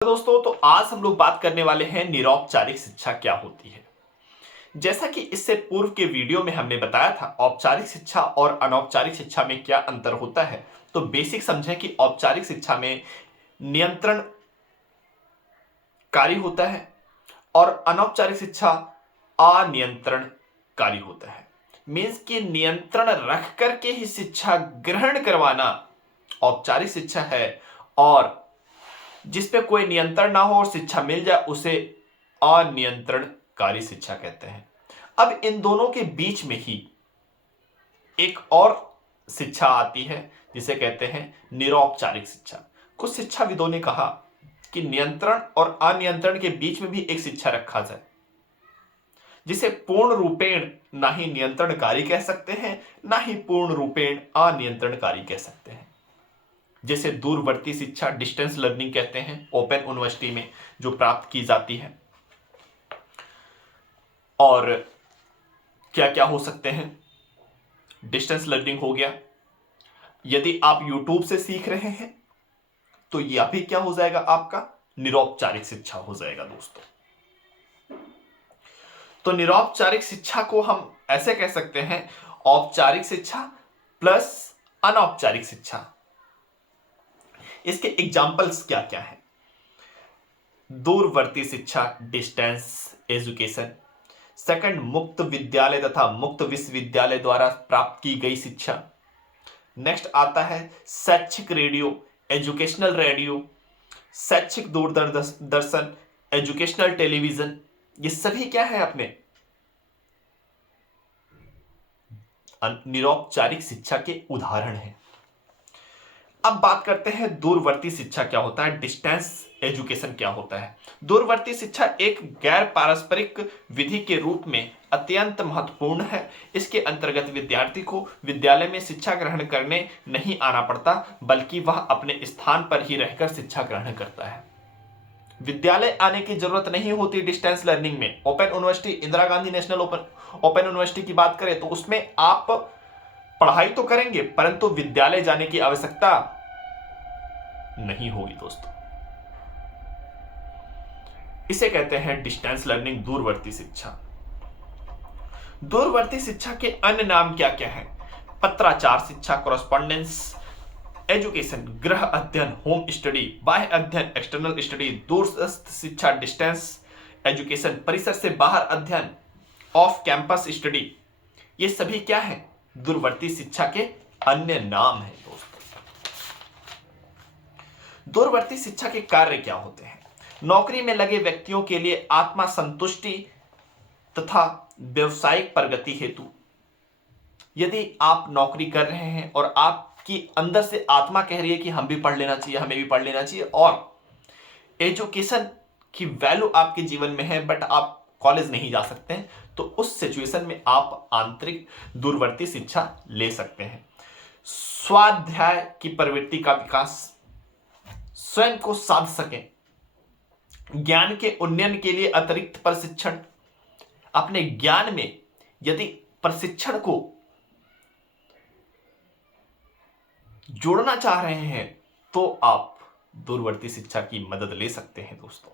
दोस्तों, तो आज हम लोग बात करने वाले हैं निरौपचारिक शिक्षा क्या होती है। जैसा कि इससे पूर्व के वीडियो में हमने बताया था औपचारिक शिक्षा और अनौपचारिक शिक्षा में क्या अंतर होता है। तो बेसिक समझें कि औपचारिक शिक्षा में नियंत्रणकारी होता है और अनौपचारिक शिक्षा अनियंत्रणकारी होता है। मीन्स कि नियंत्रण रख करके ही शिक्षा ग्रहण करवाना औपचारिक शिक्षा है और जिस पे कोई नियंत्रण ना हो और शिक्षा मिल जाए उसे अनियंत्रणकारी शिक्षा कहते हैं। अब इन दोनों के बीच में ही एक और शिक्षा आती है जिसे कहते हैं निरौपचारिक शिक्षा। कुछ शिक्षाविदों ने कहा कि नियंत्रण और अनियंत्रण के बीच में भी एक शिक्षा रखा जाए जिसे पूर्ण रूपेण ना ही नियंत्रणकारी कह सकते हैं ना ही पूर्ण रूपेण अनियंत्रणकारी कह सकते हैं। जैसे दूरवर्ती शिक्षा डिस्टेंस लर्निंग कहते हैं ओपन यूनिवर्सिटी में जो प्राप्त की जाती है। और क्या क्या हो सकते हैं। डिस्टेंस लर्निंग हो गया, यदि आप YouTube से सीख रहे हैं तो यह भी क्या हो जाएगा, आपका निरौपचारिक शिक्षा हो जाएगा दोस्तों। तो निरौपचारिक शिक्षा को हम ऐसे कह सकते हैं औपचारिक शिक्षा प्लस अनौपचारिक शिक्षा। इसके एग्जाम्पल्स क्या क्या है। दूरवर्ती शिक्षा डिस्टेंस एजुकेशन। सेकंड, मुक्त विद्यालय तथा मुक्त विश्वविद्यालय द्वारा प्राप्त की गई शिक्षा। नेक्स्ट आता है शैक्षिक रेडियो एजुकेशनल रेडियो, शैक्षिक दूरदर्शन एजुकेशनल टेलीविजन। ये सभी क्या है, अपने निरौपचारिक शिक्षा के उदाहरण हैं। अब बात करते हैं दूरवर्ती शिक्षा क्या होता है, डिस्टेंस एजुकेशन क्या होता है। दूरवर्ती शिक्षा एक गैर पारस्परिक विधि के रूप में अत्यंत महत्वपूर्ण है। इसके अंतर्गत विद्यार्थी को विद्यालय में शिक्षा ग्रहण करने नहीं आना पड़ता, बल्कि वह अपने स्थान पर ही रहकर शिक्षा ग्रहण करता है। विद्यालय आने की जरूरत नहीं होती डिस्टेंस लर्निंग में। Open university, Indira Gandhi national open university की बात करें तो उसमें आप पढ़ाई तो करेंगे परंतु विद्यालय जाने की आवश्यकता नहीं होगी दोस्तों। इसे कहते हैं डिस्टेंस लर्निंग, दूरवर्ती शिक्षा। दूरवर्ती शिक्षा के अन्य नाम क्या क्या है। पत्राचार शिक्षा, कॉरेस्पॉन्डेंस एजुकेशन, गृह अध्ययन होम स्टडी, बाह्य अध्ययन एक्सटर्नल स्टडी, दूरस्थ शिक्षा डिस्टेंस एजुकेशन, परिसर से बाहर अध्ययन ऑफ कैंपस स्टडी। ये सभी क्या है, दूरवर्ती शिक्षा के अन्य नाम है दोस्तों। दूरवर्ती शिक्षा के कार्य क्या होते हैं। नौकरी में लगे व्यक्तियों के लिए आत्मा संतुष्टि तथा व्यवसायिक प्रगति हेतु, यदि आप नौकरी कर रहे हैं और आपकी अंदर से आत्मा कह रही है कि हम भी पढ़ लेना चाहिए, हमें भी पढ़ लेना चाहिए, और एजुकेशन की वैल्यू आपके जीवन में है बट आप कॉलेज नहीं जा सकते हैं, तो उस सिचुएशन में आप आंतरिक दूरवर्ती शिक्षा ले सकते हैं। स्वाध्याय की प्रवृत्ति का विकास, स्वयं को साध सकें, ज्ञान के उन्नयन के लिए अतिरिक्त प्रशिक्षण। अपने ज्ञान में यदि प्रशिक्षण को जोड़ना चाह रहे हैं तो आप दूरवर्ती शिक्षा की मदद ले सकते हैं दोस्तों।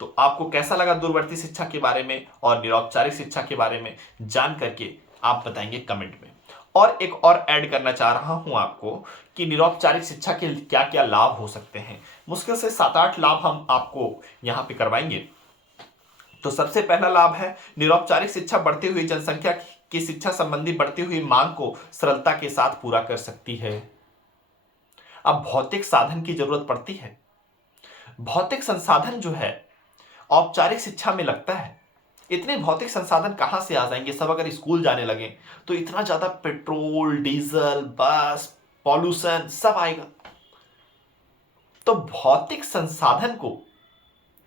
तो आपको कैसा लगा दूरवर्ती शिक्षा के बारे में और निरौपचारिक शिक्षा के बारे में जान करके आप बताएंगे कमेंट में। और एक और ऐड करना चाह रहा हूं आपको कि निरौपचारिक शिक्षा के क्या क्या लाभ हो सकते हैं। मुश्किल से 7-8 लाभ हम आपको यहां पे करवाएंगे। तो सबसे पहला लाभ है निरौपचारिक शिक्षा बढ़ती हुई जनसंख्या की शिक्षा संबंधी बढ़ती हुई मांग को सरलता के साथ पूरा कर सकती है। अब भौतिक साधन की जरूरत पड़ती है। भौतिक संसाधन जो है औपचारिक शिक्षा में लगता है, इतने भौतिक संसाधन कहां से आ जाएंगे। सब अगर स्कूल जाने लगे तो इतना ज्यादा पेट्रोल, डीजल, बस, पॉल्यूशन सब आएगा। तो भौतिक संसाधन को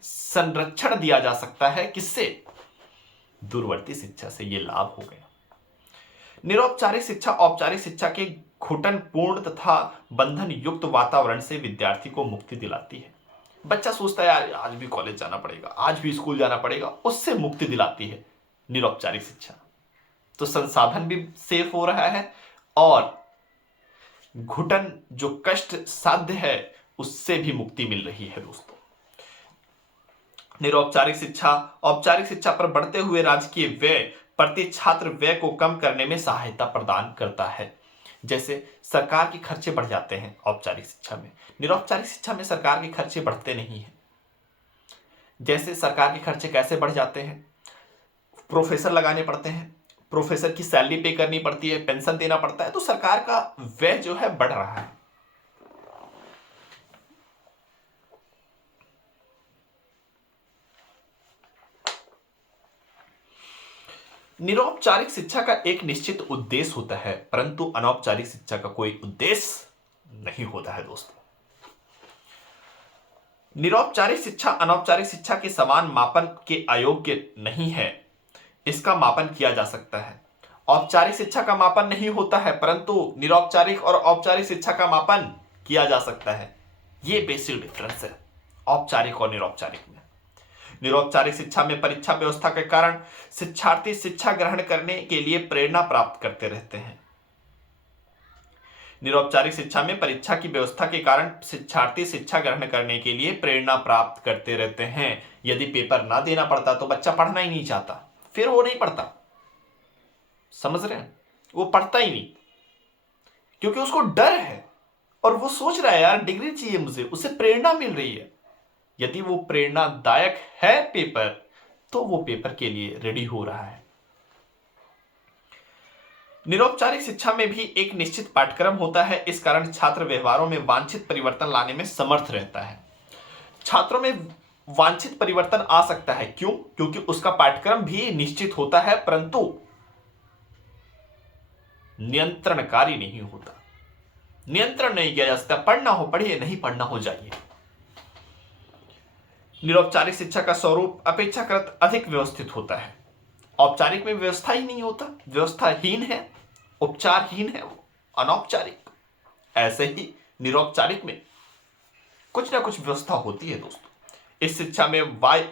संरक्षण दिया जा सकता है किससे, दूरवर्ती शिक्षा से। यह लाभ हो गया। निरौपचारिक शिक्षा औपचारिक शिक्षा के घुटन पूर्ण तथा बंधन युक्त वातावरण से विद्यार्थी को मुक्ति दिलाती है। बच्चा सोचता है यार आज भी कॉलेज जाना पड़ेगा, आज भी स्कूल जाना पड़ेगा, उससे मुक्ति दिलाती है निरौपचारिक शिक्षा। तो संसाधन भी सेफ हो रहा है और घुटन जो कष्ट साध्य है उससे भी मुक्ति मिल रही है दोस्तों। निरौपचारिक शिक्षा औपचारिक शिक्षा पर बढ़ते हुए राजकीय व्यय प्रति छात्र व्यय को कम करने में सहायता प्रदान करता है। जैसे सरकार के खर्चे बढ़ जाते हैं औपचारिक शिक्षा में, निरौपचारिक शिक्षा में सरकार के खर्चे बढ़ते नहीं हैं। जैसे सरकार के खर्चे कैसे बढ़ जाते हैं, प्रोफेसर लगाने पड़ते हैं, प्रोफेसर की सैलरी पे करनी पड़ती है, पेंशन देना पड़ता है, तो सरकार का व्यय जो है बढ़ रहा है। निरौपचारिक शिक्षा का एक निश्चित उद्देश्य होता है, परंतु अनौपचारिक शिक्षा का कोई उद्देश्य नहीं होता है दोस्तों। निरौपचारिक शिक्षा अनौपचारिक शिक्षा के समान मापन के अयोग्य नहीं है, इसका मापन किया जा सकता है। औपचारिक शिक्षा का मापन नहीं होता है, परंतु निरौपचारिक और औपचारिक शिक्षा का मापन किया जा सकता है। यह बेसिक डिफरेंस है औपचारिक और निरौपचारिक में। निरौपचारिक शिक्षा में परीक्षा व्यवस्था के कारण शिक्षार्थी शिक्षा ग्रहण करने के लिए प्रेरणा प्राप्त करते रहते हैं। निरौपचारिक शिक्षा में परीक्षा की व्यवस्था के कारण शिक्षार्थी शिक्षा ग्रहण करने के लिए प्रेरणा प्राप्त करते रहते हैं। यदि पेपर ना देना पड़ता तो बच्चा पढ़ना ही नहीं चाहता, फिर वो नहीं पढ़ता। समझ रहे हैं, वो पढ़ता ही नहीं, क्योंकि उसको डर है और वो सोच रहा है यार डिग्री चाहिए मुझे, उसे प्रेरणा मिल रही है। यदि वो प्रेरणादायक है पेपर, तो वो पेपर के लिए रेडी हो रहा है। निरौपचारिक शिक्षा में भी एक निश्चित पाठ्यक्रम होता है, इस कारण छात्र व्यवहारों में वांछित परिवर्तन लाने में समर्थ रहता है। छात्रों में वांछित परिवर्तन आ सकता है, क्यों? क्योंकि उसका पाठ्यक्रम भी निश्चित होता है, परंतु नियंत्रणकारी नहीं होता। नियंत्रण नहीं किया जा सकता, पढ़ना हो पढ़िए, नहीं पढ़ना हो जाइए। निरौपचारिक शिक्षा का स्वरूप अपेक्षाकृत अधिक व्यवस्थित होता है। औपचारिक में व्यवस्था ही नहीं होता, व्यवस्थाहीन है, उपचारहीन है वो, अनौपचारिक। ऐसे ही निरौपचारिक में कुछ ना कुछ व्यवस्था होती है दोस्तों। इस शिक्षा में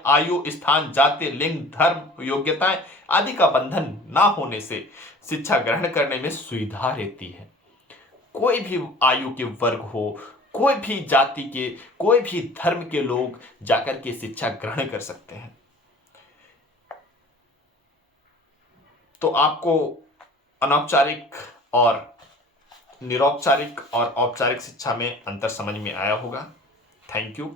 आयु, स्थान, जाति, लिंग, धर्म, योग्यताएं आदि का बंधन ना होने से शिक्षा ग्रहण करने में सुविधा रहती है। कोई भी आयु के वर्ग हो, कोई भी जाति के, कोई भी धर्म के लोग जाकर के शिक्षा ग्रहण कर सकते हैं। तो आपको अनौपचारिक और निरौपचारिक और औपचारिक शिक्षा में अंतर समझ में आया होगा। Thank you.